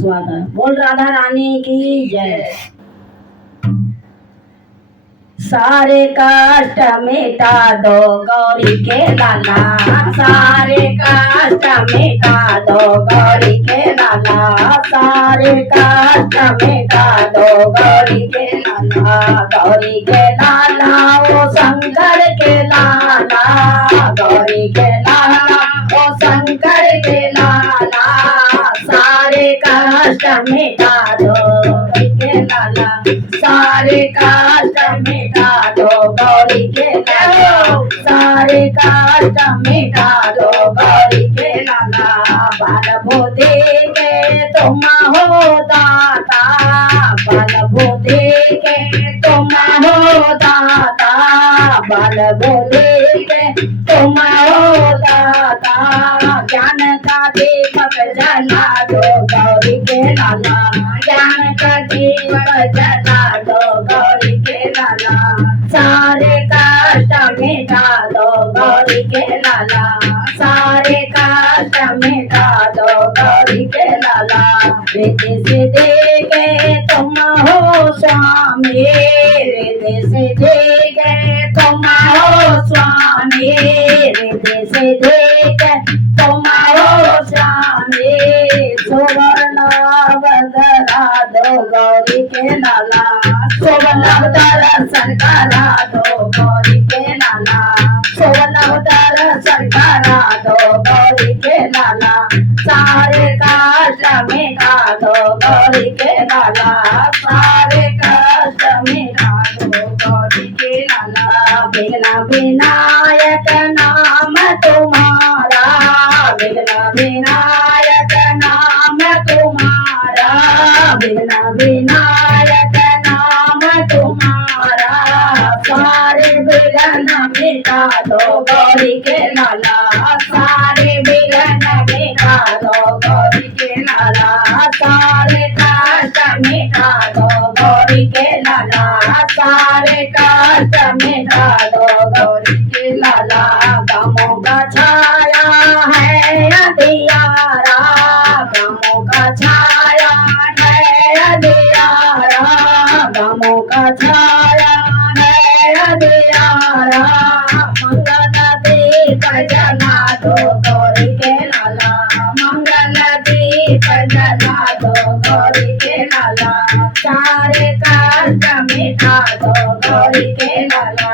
स्वागत। बोल राधा रानी की जय। सारे कष्ट मिटा दो गौरी के लाला, सारे कष्ट मिटा दो गौरी के लाला, सारे कष्ट मिटा दो गौरी के लाला, गौरी के लाला ओ शंकर के लाला, गौरी के लाला ओ शंकर के लाला, सारे कष्ट मिटा दो गौरी के लाला, सारे कष्ट मिटा दो गौरी के लाला, सारे कष्ट मिटा दो गौरी के लाला, बाल भोदे के तुम हो दाता, बाल भोदे के तुम हो दाता, बाल भोदे के तुम हो दाता, ज्ञान का दीपक जला दो गौरी के लाला, ज्ञान का दीपक जला दो गौरी के लाला, सारे कष्ट मिटा दो गौरी के लाला, सारे कष्ट मिटा दो गौरी के लाला, रिद्धि सिद्धि के तुम हो स्वामी, रिद्धि सिद्धि के तुम हो स्वामी, रिद्धि सिद्धि के तुम हो स्वामी, सुवर्ण बदला दो गौरी के लाला, सुवर्ण दर्शन करा दो गौरी के लाला, सुवर्ण दर्शन करा दो गौरी के लाला, सारे कष्ट मिटा दो गौरी के लाला, सारे कष्ट मिटा दो गौरी के लाला, विघ्न विनायक नाम तुम्हारा, विघ्न विनायक नाम तुम्हारा, विघ्न विनायक नाम तुम्हारा, सारे विघ्न मिटा दो गौरी के लाला, सारे विघ्न मिटा दो गौरी के लाला, सारे कष्ट मिटा दो गौरी के लाला, सारे कष्ट मिटा दो गौरी के लाला, गमों का छाया है अंधियारा, गमों का छाया है अंधियारा, गमों का छाया है अंधियारा, मंगल दीप जला दो गौरी के लाला, मंगल दीप जला दो गौरी के लाला, सारे कष्ट मिटा दो गौरी के लाला,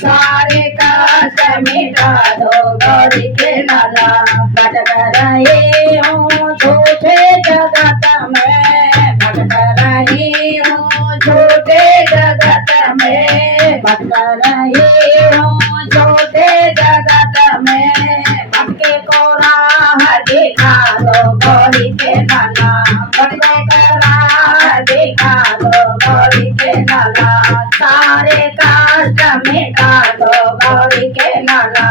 सारे कष्ट मिटा दो गौरी के लाला, भटक रहे हूँ झूठे जगत में, भटक रही हूँ झूठे जगत में, भटक रही हूँ झूठे जगत में, भटके को राह दिखा दो गौरी के लाला, भटके को राह दिखा दो गौरी के लाला, सारे कष्ट मिटा दो गौरी के लाला,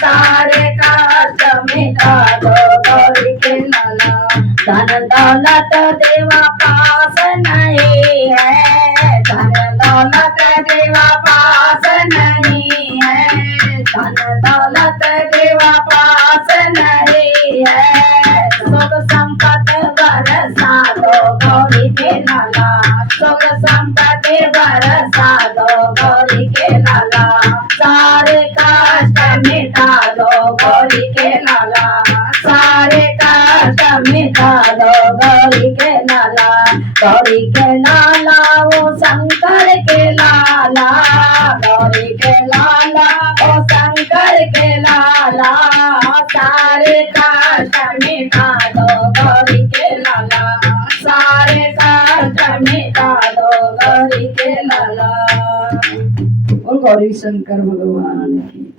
सारे कष्ट मिटा दो गौरी के लाला, धन दौलत देवा पास नहीं है, धन दौलत देवा पास नहीं है, धन दौलत देवा पास नहीं है, सुख संपत्ति बरसा दो गौरी के लाला, सुख संपत्ति बरसा दो गौरी के लाला, सारे कष्ट मिटा दो गौरी के लाला, सारे कष्ट मिटा दो गौरी के लाला, गौरी के लाला वो शंकर के लाला, गौरी के लाला ओ शंकर के लाला, सारे कष्ट मिटा दो गौरी के लाला, सारे कष्ट मिटा दो गौरी के लाला। और गौरी शंकर भगवान की